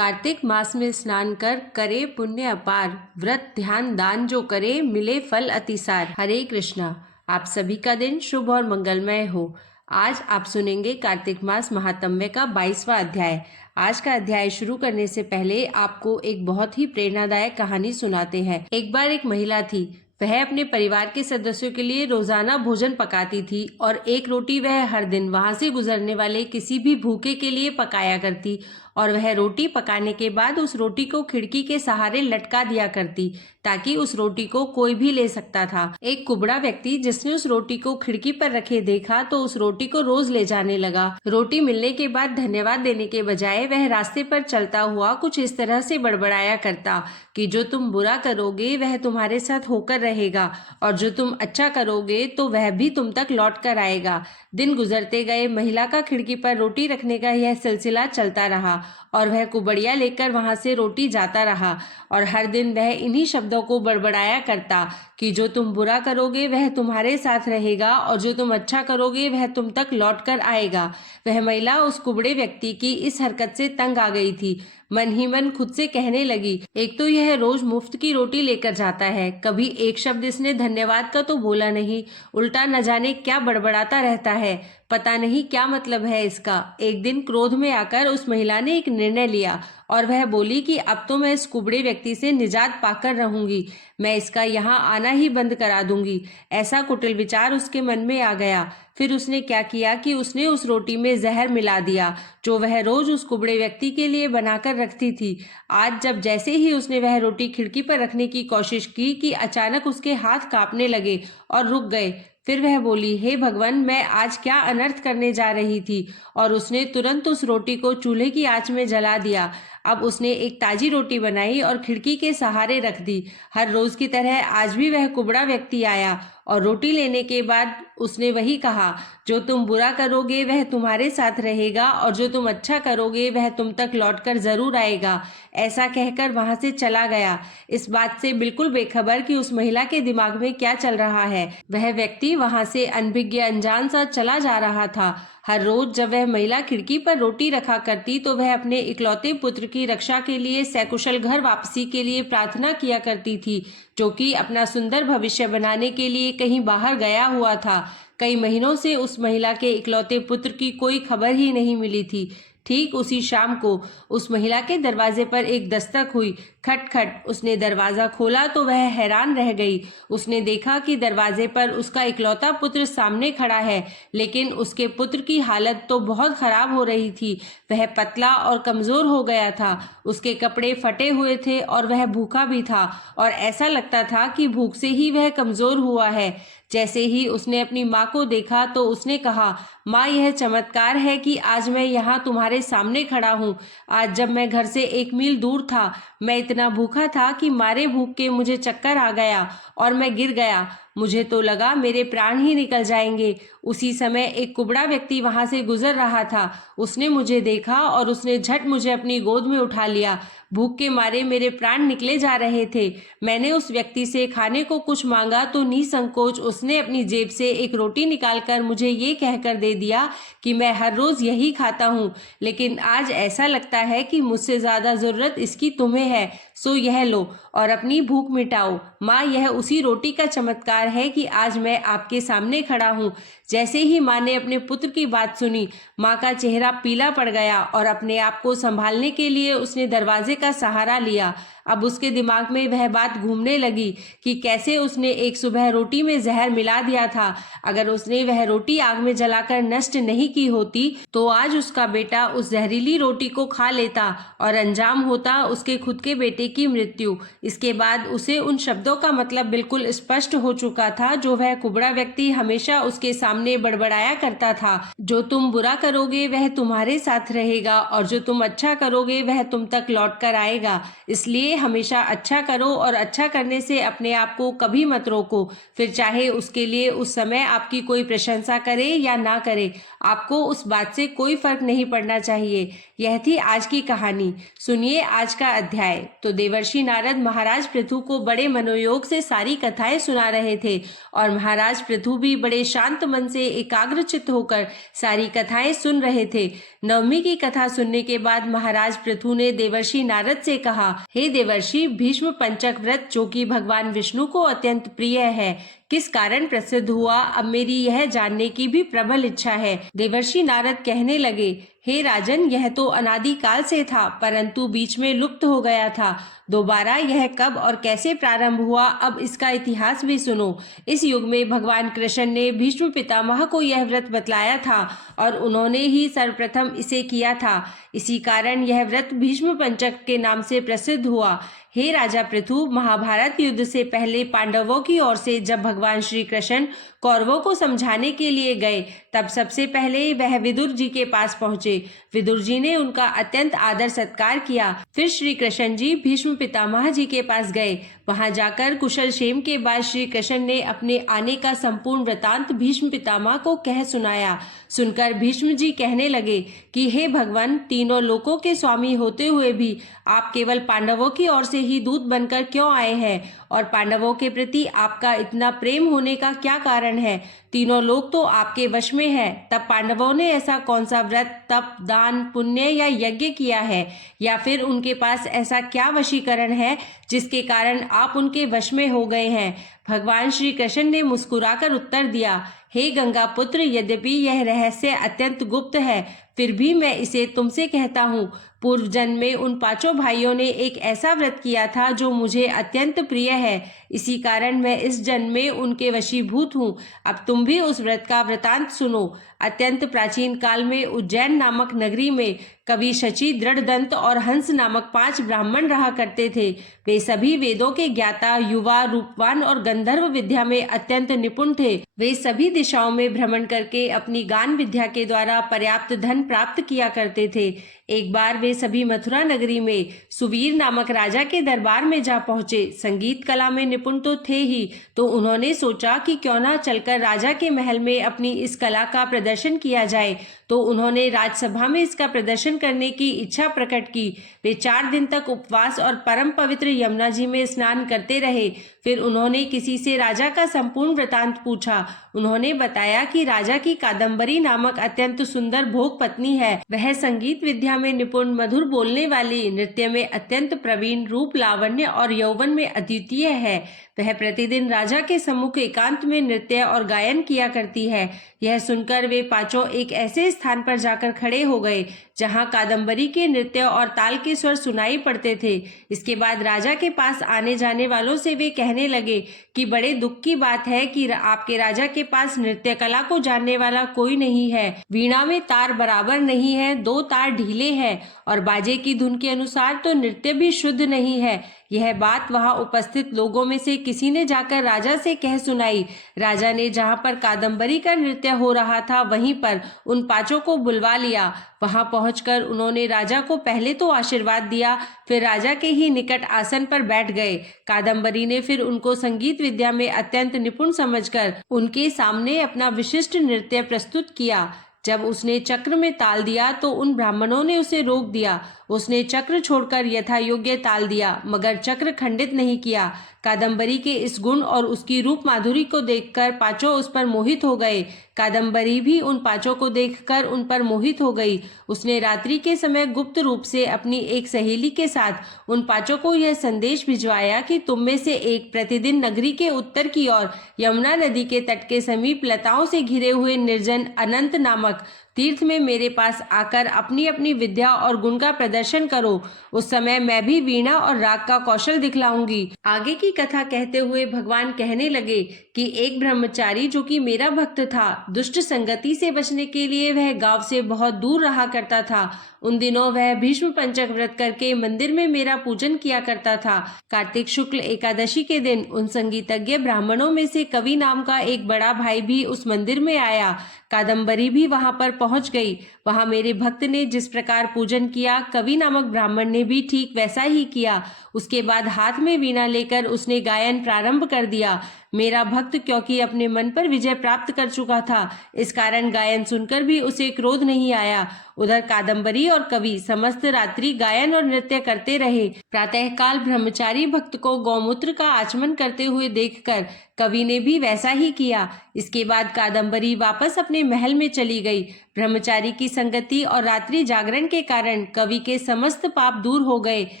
कार्तिक मास में स्नान कर करे पुण्य अपार, व्रत ध्यान दान जो करे मिले फल अतिसार। हरे कृष्णा। आप सभी का दिन शुभ और मंगलमय हो। आज आप सुनेंगे कार्तिक मास महात्म्य का 22वां अध्याय। आज का अध्याय शुरू करने से पहले आपको एक बहुत ही प्रेरणादायक कहानी सुनाते हैं। एक बार एक महिला थी। वह अपने परिवार के सदस्यों के लिए रोजाना भोजन पकाती थी और एक रोटी वह हर दिन वहां से गुजरने वाले किसी भी भूखे के लिए पकाया करती और वह रोटी पकाने के बाद उस रोटी को खिड़की के सहारे लटका दिया करती ताकि उस रोटी को कोई भी ले सकता था। एक कुबड़ा व्यक्ति जिसने उस रोटी को खिड़की पर रखे देखा तो उस रोटी को रोज ले जाने लगा। रोटी मिलने के बाद धन्यवाद देने के बजाय वह रास्ते पर चलता हुआ कुछ इस तरह से बड़बड़ाया करता कि जो तुम बुरा करोगे वह तुम्हारे साथ होकर रहेगा और जो तुम अच्छा करोगे तो वह भी तुम तक लौट कर आएगा। दिन गुजरते गए। महिला का खिड़की पर रोटी रखने का यह सिलसिला चलता रहा और वह कुबड़िया लेकर वहां से रोटी जाता रहा और हर दिन वह इन्हीं शब्दों को बड़बड़ाया करता कि जो तुम बुरा करोगे वह तुम्हारे साथ रहेगा और जो तुम अच्छा करोगे वह तुम तक लौट कर आएगा। वह महिला उस कुबड़े व्यक्ति की इस हरकत से तंग आ गई थी। मन ही मन खुद से कहने लगी, एक तो यह रोज मुफ्त की रोटी लेकर जाता है, कभी एक शब्द इसने धन्यवाद का तो बोला नहीं, उल्टा न जाने क्या बड़बड़ाता रहता है, पता नहीं क्या मतलब है इसका। एक दिन क्रोध में आकर उस महिला ने एक निर्णय लिया और वह बोली कि अब तो मैं इस कुबड़े व्यक्ति से निजात पाकर रहूंगी, मैं इसका यहाँ आना ही बंद करा दूंगी। ऐसा कुटिल विचार उसके मन में आ गया। फिर उसने क्या किया कि उसने उस रोटी में जहर मिला दिया जो वह रोज उस कुबड़े व्यक्ति के लिए बनाकर रखती थी। आज जब जैसे ही उसने वह रोटी खिड़की पर रखने की कोशिश की कि अचानक उसके हाथ कांपने लगे और रुक गए। फिर वह बोली, हे भगवान, मैं आज क्या अनर्थ करने जा रही थी, और उसने तुरंत उस रोटी को चूल्हे की आंच में जला दिया। अब उसने एक ताजी रोटी बनाई और खिड़की के सहारे रख दी। हर रोज की तरह आज भी वह कुबड़ा व्यक्ति आया और रोटी लेने के बाद उसने वही कहा, जो तुम बुरा करोगे वह तुम्हारे साथ रहेगा और जो तुम अच्छा करोगे वह तुम तक लौटकर जरूर आएगा। ऐसा कहकर वहां से चला गया, इस बात से बिल्कुल बेखबर कि उस महिला के दिमाग में क्या चल रहा है। वह व्यक्ति वहां से अनभिज्ञ अनजान सा चला जा रहा था। हर रोज जब वह महिला खिड़की पर रोटी रखा करती तो वह अपने इकलौते पुत्र की रक्षा के लिए सकुशल घर वापसी के लिए प्रार्थना किया करती थी, जो कि अपना सुंदर भविष्य बनाने के लिए कहीं बाहर गया हुआ था। कई महीनों से उस महिला के इकलौते पुत्र की कोई खबर ही नहीं मिली थी। ठीक उसी शाम को उस महिला के दरवाजे पर एक दस्तक हुई। खटखट। उसने दरवाजा खोला तो वह हैरान रह गई। उसने देखा कि दरवाजे पर उसका इकलौता पुत्र सामने खड़ा है, लेकिन उसके पुत्र की हालत तो बहुत खराब हो रही थी। वह पतला और कमजोर हो गया था, उसके कपड़े फटे हुए थे और वह भूखा भी था और ऐसा लगता था कि भूख से ही वह कमजोर हुआ है। जैसे ही उसने अपनी माँ को देखा तो उसने कहा, माँ, यह चमत्कार है कि आज मैं यहाँ तुम्हारे सामने खड़ा हूँ। आज जब मैं घर से 1 मील दूर था, मैं इतना भूखा था कि मारे भूख के मुझे चक्कर आ गया और मैं गिर गया। मुझे तो लगा मेरे प्राण ही निकल जाएंगे। उसी समय एक कुबड़ा व्यक्ति वहां से गुजर रहा था। उसने मुझे देखा और उसने झट मुझे अपनी गोद में उठा लिया। भूख के मारे मेरे प्राण निकले जा रहे थे। मैंने उस व्यक्ति से खाने को कुछ मांगा तो निसंकोच उसने अपनी जेब से एक रोटी निकालकर मुझे ये कहकर दे दिया कि मैं हर रोज यही खाता हूँ, लेकिन आज ऐसा लगता है कि मुझसे ज्यादा जरूरत इसकी तुम्हें है, सो यह लो और अपनी भूख मिटाओ। माँ, यह उसी रोटी का चमत्कार है कि आज मैं आपके सामने खड़ा हूँ। जैसे ही माँ ने अपने पुत्र की बात सुनी, माँ का चेहरा पीला पड़ गया और अपने आप को संभालने के लिए उसने दरवाजे का सहारा लिया। अब उसके दिमाग में वह बात घूमने लगी कि कैसे उसने एक सुबह रोटी में जहर मिला दिया था। अगर उसने वह रोटी आग में जलाकर नष्ट नहीं की होती तो आज उसका बेटा उस जहरीली रोटी को खा लेता और अंजाम होता उसके खुद के बेटे की मृत्यु। इसके बाद उसे उन शब्दों का मतलब बिल्कुल स्पष्ट हो चुका था जो वह कुबड़ा व्यक्ति हमेशा उसके सामने बड़बड़ाया करता था, जो तुम बुरा करोगे वह तुम्हारे साथ रहेगा और जो तुम अच्छा करोगे वह तुम तक लौट कर आएगा। इसलिए हमेशा अच्छा करो और अच्छा करने से अपने आप को कभी मत रोको। फिर चाहे उसके लिए उस समय आपकी कोई प्रशंसा करे या ना करे, आपको उस बात से कोई फर्क नहीं पड़ना चाहिए। यह थी आज की कहानी। सुनिए आज का अध्याय। तो देवर्षि नारद महाराज पृथु को बड़े मनोयोग से सारी कथाएं सुना रहे थे और महाराज पृथु भी बड़े शांत मन से एकाग्रचित्त होकर सारी कथाएं सुन रहे थे। नवमी की कथा सुनने के बाद महाराज पृथु ने देवर्षि नारद से कहा, हे देवर्षि, भीष्म पंचक व्रत जो कि भगवान विष्णु को अत्यंत प्रिय है, किस कारण प्रसिद्ध हुआ, अब मेरी यह जानने की भी प्रबल इच्छा है। देवर्षि नारद कहने लगे, हे राजन, यह तो अनादिकाल से था, परंतु बीच में लुप्त हो गया था। दोबारा यह कब और कैसे प्रारंभ हुआ, अब इसका इतिहास भी सुनो। इस युग में भगवान कृष्ण ने भीष्म पितामह को यह व्रत बतलाया था और उन्होंने ही सर्वप्रथम इसे किया था। इसी कारण यह व्रत भीष्म पंचक के नाम से प्रसिद्ध हुआ। हे राजा पृथु, महाभारत युद्ध से पहले पांडवों की ओर से जब भगवान श्री कृष्ण कौरवों को समझाने के लिए गए, तब सबसे पहले वह विदुर जी के पास पहुंचे। विदुर जी ने उनका अत्यंत आदर सत्कार किया। फिर श्री कृष्ण जी भीष्म पितामह जी के पास गए। वहां जाकर कुशल क्षेम के बाद श्री कृष्ण ने अपने आने का संपूर्ण वृतांत भीष्म पितामह को कह सुनाया। सुनकर भीष्म जी कहने लगे कि हे भगवान, तीनों लोकों के स्वामी होते हुए भी आप केवल पांडवों की ओर से ही दूत बनकर क्यों आए हैं और पांडवों के प्रति आपका इतना प्रेम होने का क्या कारण है? तीनों लोग तो आपके वश में है, तब पांडवों ने ऐसा कौन सा व्रत, तप, दान, पुण्य या यज्ञ किया है, या फिर उनके पास ऐसा क्या वशीकरण है जिसके कारण आप उनके वश में हो गए हैं? भगवान श्री कृष्ण ने मुस्कुराकर उत्तर दिया, हे गंगा पुत्र, यद्यपि यह रहस्य अत्यंत गुप्त है, फिर भी मैं इसे तुमसे कहता हूँ। पूर्व जन्म में उन पांचों भाइयों ने एक ऐसा व्रत किया था जो मुझे अत्यंत प्रिय है, इसी कारण मैं इस जन्म में उनके वशीभूत हूँ। अब तुम भी उस व्रत का वृतांत सुनो। अत्यंत प्राचीन काल में उज्जैन नामक नगरी में कवि शची, दृढ़दंत और हंस नामक 5 ब्राह्मण रहा करते थे। वे सभी वेदों के ज्ञाता, युवा, रूपवान और गंधर्व विद्या में अत्यंत निपुण थे। वे सभी दिशाओं में भ्रमण करके अपनी गान विद्या के द्वारा पर्याप्त धन प्राप्त किया करते थे। एक बार वे सभी मथुरा नगरी में सुवीर नामक राजा के दरबार में जा पहुंचे। संगीत कला में निपुण तो थे ही, तो उन्होंने सोचा कि क्यों ना चलकर राजा के महल में अपनी इस कला का प्रदर्शन किया जाए। तो उन्होंने राजसभा में इसका प्रदर्शन करने की इच्छा प्रकट की। वे 4 दिन तक उपवास और परम पवित्र यमुना जी में स्नान करते रहे। फिर उन्होंने किसी से राजा का संपूर्ण वृतांत पूछा। उन्होंने बताया कि राजा की कादम्बरी नामक अत्यंत सुंदर भोग पत्नी है। वह संगीत विद्या में निपुण, मधुर बोलने वाली, नृत्य में अत्यंत प्रवीण, रूप, लावण्य और यौवन में अद्वितीय है। वह प्रतिदिन राजा के सम्मुख एकांत में नृत्य और गायन किया करती है। यह सुनकर वे पांचों एक ऐसे स्थान पर जाकर खड़े हो गए जहां कादम्बरी के नृत्य और ताल के स्वर सुनाई पड़ते थे। इसके बाद राजा के पास आने जाने वालों से वे कहने लगे कि बड़े दुख की बात है कि आपके राजा के पास नृत्य कला को जानने वाला कोई नहीं है। वीणा में तार बराबर नहीं है, 2 तार ढीले हैं और बाजे की धुन के अनुसार तो नृत्य भी शुद्ध नहीं है। यह बात वहां उपस्थित लोगों में से किसी ने जाकर राजा से कह सुनाई। राजा ने जहां पर कादम्बरी का नृत्य हो रहा था, वहीं पर उन पांचों को बुलवा लिया। वहां पहुंचकर उन्होंने राजा को पहले तो आशीर्वाद दिया, फिर राजा के ही निकट आसन पर बैठ गए। कादम्बरी ने फिर उनको संगीत विद्या में अत्यंत निपुण समझकर उनके सामने अपना विशिष्ट नृत्य प्रस्तुत किया। जब उसने चक्र में ताल दिया तो उन ब्राह्मणों ने उसे रोक दिया। उसने चक्र छोड़कर यथा योग्य ताल दिया, मगर चक्र खंडित नहीं किया। कादम्बरी के इस गुण और उसकी रूप माधुरी को देखकर पांचों उस पर मोहित हो गए। कादम्बरी भी उन पांचों को देखकर उन पर मोहित हो गई। उसने रात्रि के समय गुप्त रूप से अपनी एक सहेली के साथ उन पांचों को यह संदेश भिजवाया कि तुम में से एक प्रतिदिन नगरी के उत्तर की ओर यमुना नदी के तट के समीप लताओं से घिरे हुए निर्जन अनंत नामक तीर्थ में मेरे पास आकर अपनी अपनी विद्या और गुण का प्रदर्शन करो। उस समय मैं भी वीणा और राग का कौशल दिखलाऊंगी। आगे की कथा कहते हुए भगवान कहने लगे कि एक ब्रह्मचारी जो कि मेरा भक्त था, दुष्ट संगति से बचने के लिए वह गांव से बहुत दूर रहा करता था। उन दिनों वह भीष्म पंचक व्रत करके मंदिर में मेरा पूजन किया करता था। कार्तिक शुक्ल एकादशी के दिन उन संगीतज्ञ ब्राह्मणों में से कवि नाम का एक बड़ा भाई भी उस मंदिर में आया। कादम्बरी भी वहां पर पहुंच गई। वहां मेरे भक्त ने जिस प्रकार पूजन किया, कवि नामक ब्राह्मण ने भी ठीक वैसा ही किया। उसके बाद हाथ में वीणा लेकर उसने गायन प्रारंभ कर दिया। मेरा भक्त क्योंकि अपने मन पर विजय प्राप्त कर चुका था, इस कारण गायन सुनकर भी उसे क्रोध नहीं आया। उधर कादम्बरी और कवि समस्त रात्रि गायन और नृत्य करते रहे। प्रातःकाल ब्रह्मचारी भक्त को गौमूत्र का आचमन करते हुए देखकर कवि ने भी वैसा ही किया। इसके बाद कादम्बरी वापस अपने महल में चली गई। ब्रह्मचारी की संगति और रात्रि जागरण के कारण कवि के समस्त पाप दूर हो गए,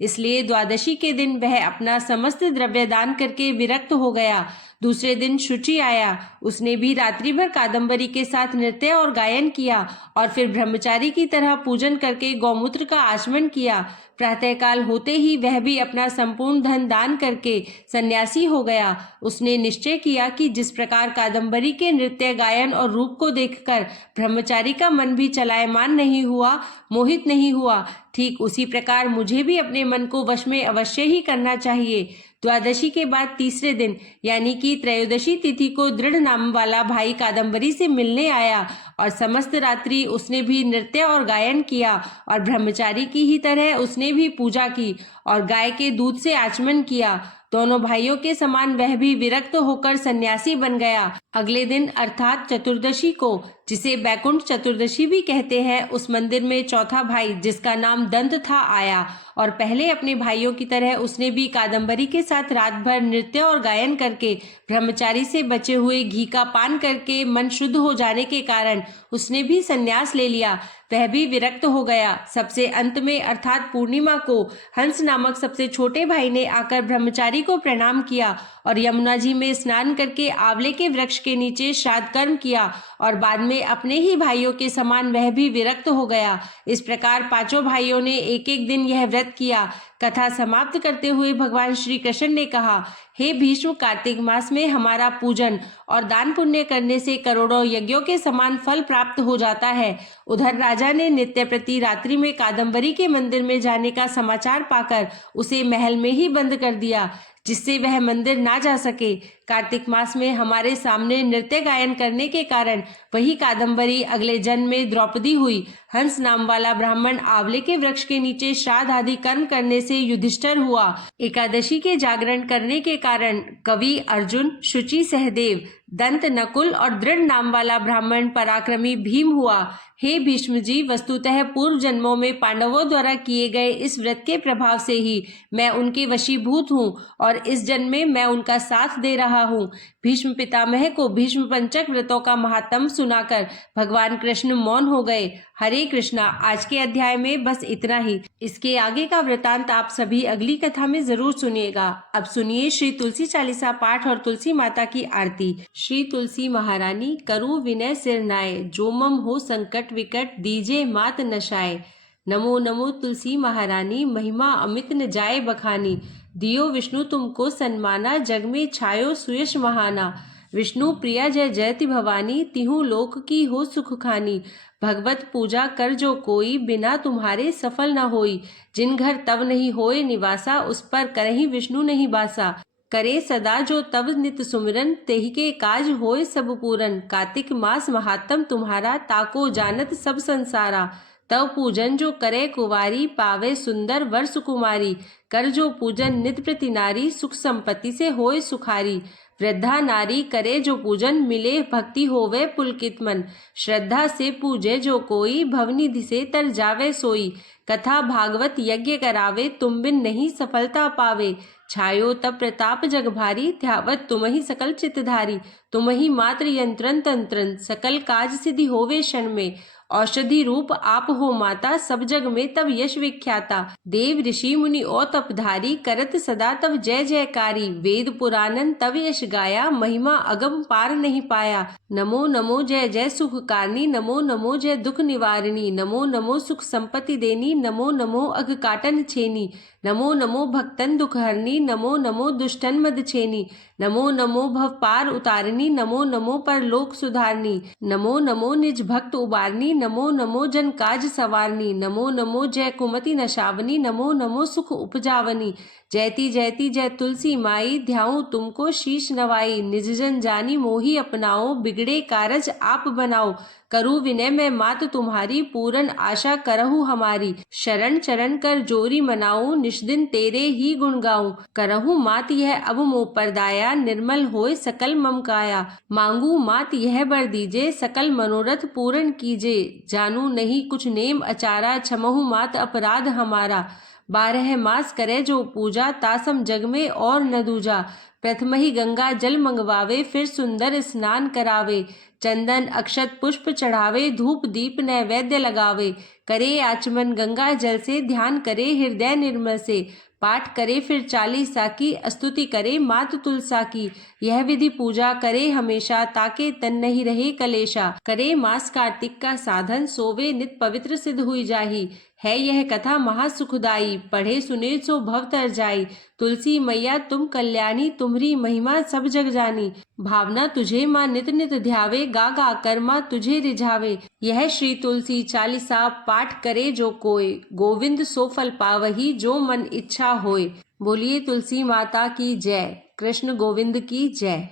इसलिए द्वादशी के दिन वह अपना समस्त द्रव्य दान करके विरक्त हो गया। दूसरे दिन शुचि आया। उसने भी रात्रि भर कादम्बरी के साथ नृत्य और गायन किया और फिर ब्रह्मचारी की तरह पूजन करके गौमूत्र का आचमन किया। प्रातःकाल होते ही वह भी अपना संपूर्ण धन दान करके सन्यासी हो गया। उसने निश्चय किया कि जिस प्रकार कादम्बरी के नृत्य गायन और रूप को देखकर ब्रह्मचारी का मन भी चलायमान नहीं हुआ, मोहित नहीं हुआ, ठीक उसी प्रकार मुझे भी अपने मन को वश में अवश्य ही करना चाहिए। द्वादशी के बाद तीसरे दिन यानी कि त्रयोदशी तिथि को दृढ़ नाम वाला भाई कादम्बरी से मिलने आया और समस्त रात्रि उसने भी नृत्य और गायन किया और ब्रह्मचारी की ही तरह उसने भी पूजा की और गाय के दूध से आचमन किया। दोनों भाइयों के समान वह भी विरक्त होकर सन्यासी बन गया। अगले दिन अर्थात चतुर्दशी को, जिसे बैकुंठ चतुर्दशी भी कहते हैं, उस मंदिर में चौथा भाई जिसका नाम दंत था आया और पहले अपने भाइयों की तरह उसने भी कादम्बरी के साथ रात भर नृत्य और गायन करके ब्रह्मचारी से बचे हुए घी का पान करके मन शुद्ध हो जाने के कारण उसने भी संन्यास ले लिया। वह भी विरक्त हो गया। सबसे अंत में अर्थात पूर्णिमा को हंस नामक सबसे छोटे भाई ने आकर ब्रह्मचारी को प्रणाम किया और यमुना जी में स्नान करके आंवले के वृक्ष के नीचे श्राद्ध कर्म किया और बाद में अपने ही भाइयों के समान वह भी विरक्त हो गया। इस प्रकार पांचों भाइयों ने एक एक दिन यह व्रत किया। कथा समाप्त करते हुए भगवान श्री कृष्ण ने कहा, हे भीष्म, कार्तिक मास में हमारा पूजन और दान पुण्य करने से करोड़ों यज्ञों के समान फल प्राप्त हो जाता है। उधर राजा ने नित्य प्रति रात्रि में कादम्बरी के मंदिर में जाने का समाचार पाकर उसे महल में ही बंद कर दिया, जिससे वह मंदिर ना जा सके। कार्तिक मास में हमारे सामने नृत्य गायन करने के कारण वही कादम्बरी अगले जन्म में द्रौपदी हुई। हंस नाम वाला ब्राह्मण आंवले के वृक्ष के नीचे श्राद्ध आदि कर्म करने से युधिष्ठिर हुआ। एकादशी के जागरण करने के कारण कवि अर्जुन, शुचि सहदेव, दंत नकुल और दृढ़ नाम वाला ब्राह्मण पराक्रमी भीम हुआ। हे भीष्म जी, वस्तुतः पूर्व जन्मों में पांडवों द्वारा किए गए इस व्रत के प्रभाव से ही मैं उनके वशीभूत हूँ और इस जन्म में मैं उनका साथ दे रहा हूँ। भीष्म पितामह को भीष्म पंचक व्रतों का महात्म सुनाकर भगवान कृष्ण मौन हो गए। हरे कृष्णा। आज के अध्याय में बस इतना ही। इसके आगे का वृतांत आप सभी अगली कथा में जरूर सुनिएगा। अब सुनिए श्री तुलसी चालीसा पाठ और तुलसी माता की आरती। श्री तुलसी महारानी करु विनय सिर नाय, जो मम हो संकट विकट दीजे मात नशाए। नमो नमो तुलसी महारानी, महिमा अमित न जाए बखानी। दियो विष्णु तुमको सन्माना, जग में छायो सुयश महाना। विष्णु प्रिया जय जयति भवानी, तिहु लोक की हो सुख खानी। भगवत पूजा कर जो कोई, बिना तुम्हारे सफल न होई। जिन घर तब नहीं होए निवासा, उस पर करही विष्णु नहीं बासा। करे सदा जो तब नित सुमिरन, तेहि के काज होए सब पूरन। कार्तिक मास महात्म तुम्हारा, ताको जानत सब संसारा। तव पूजन जो करे कुवारी, पावे सुंदर वर सुकुमारी। कर जो पूजन नित प्रति नारी, सुख संपत्ति से होए सुखारी। वृद्धा नारी करे जो पूजन, मिले भक्ति होवे पुलकित मन। श्रद्धा से पूजे जो कोई, भवनिधि से तर जावे सोई। कथा भागवत यज्ञ करावे, तुम बिन नहीं सफलता पावे। छायो तब प्रताप जग भारी, ध्यावत तुम ही सकल चित्तधारी। तुम ही मात्र यंत्रन तंत्रन, सकल काज सिद्धि होवे क्षण में। औषधि रूप आप हो माता, सब जग में तब यश विख्याता। देव ऋषि मुनि और तपधारी, करत सदा तब जय जयकारी। वेद पुराणन तब यश गाया, महिमा अगम पार नहीं पाया। नमो नमो जय जय सुखकारनी, नमो नमो जय दुख निवारिणी। नमो नमो सुख संपत्ति देनी, नमो नमो अघ काटन छेनी। नमो नमो भक्तन दुख हरनी, नमो नमो दुष्टन मद छेनी। नमो नमो भव पार उतारनी, नमो नमो परलोक सुधारनी। नमो नमो निज भक्त उबारनी, नमो नमो जन काज सवारनी। नमो नमो जय कुमति नशावनी, नमो नमो सुख उपजावनी। जयति जयति जय तुलसी माई, ध्याऊं तुमको शीश नवाई। निज जन जानी मोही अपनाओ, बिगड़े कारज आप बनाओ। करु विनय मैं मात तुम्हारी, पूरन आशा करहु हमारी। शरण चरण कर जोरी मनाऊं, निश दिन तेरे ही गुण गाऊं। करहु मात यह अब मोह पर दाया, निर्मल होय सकल मम काया। मांगू मात यह बर दीजे, सकल मनोरथ पूर्ण कीजे। जानू नहीं कुछ नेम अचारा, क्षमहु मात अपराध हमारा। 12 मास करे जो पूजा, तासम जग में और न दूजा। प्रथम ही गंगा जल मंगवावे, फिर सुंदर स्नान करावे। चंदन अक्षत पुष्प चढ़ावे, धूप दीप नैवेद्य लगावे। करे आचमन गंगा जल से, ध्यान करे हृदय निर्मल से। पाठ करे फिर 40 की, स्तुति करे मात तुलसा की। यह विधि पूजा करे हमेशा, ताके तन नहीं रहे कलेशा। करे मास कार्तिक का साधन, सोवे नित पवित्र सिद्ध हुई जाही। है यह कथा महासुखदाई, पढ़े सुने सो भव तर जाई। तुलसी मैया तुम कल्याणी, तुम्हरी महिमा सब जग जानी। भावना तुझे माँ नित नित ध्यावे, गा गा कर माँ तुझे रिझावे। यह श्री तुलसी 40 पाठ करे जो कोय, गोविंद सो फल पावही जो मन इच्छा होय। बोलिए तुलसी माता की जय। कृष्ण गोविंद की जय।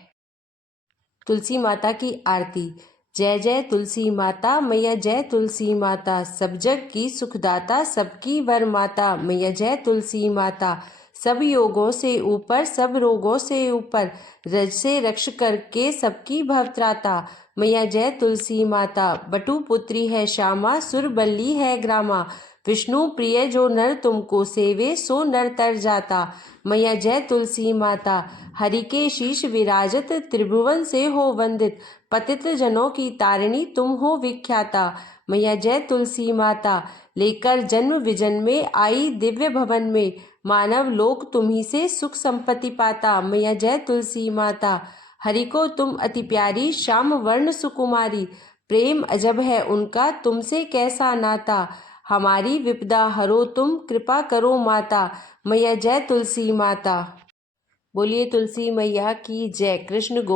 तुलसी माता की आरती। जय जय तुलसी माता, मैया जय तुलसी माता। सब जग की सुखदाता, सबकी वर माता। मैया जय तुलसी माता। सब योगों से ऊपर, सब रोगों से ऊपर, रज से रक्ष करके सबकी भवत्राता। मैया जय तुलसी माता। बटु पुत्री है श्यामा, सुर बल्ली है ग्रामा। विष्णु प्रिय जो नर तुमको सेवे, सो नर तर जाता। मैया जय तुलसी माता। हरि के शीश विराजत, त्रिभुवन से हो वंदित। पतित जनों की तारिणी तुम हो विख्याता। मैया जय तुलसी माता। लेकर जन्म विजन में आई दिव्य भवन में, मानव लोक तुम्ही से सुख संपत्ति पाता। मैया जय तुलसी माता। हरि को तुम अति प्यारी, श्याम वर्ण सुकुमारी। प्रेम अजब है उनका, तुमसे कैसा नाता। हमारी विपदा हरो तुम, कृपा करो माता। मैया जय तुलसी माता। बोलिए तुलसी मैया की जय। कृष्ण गो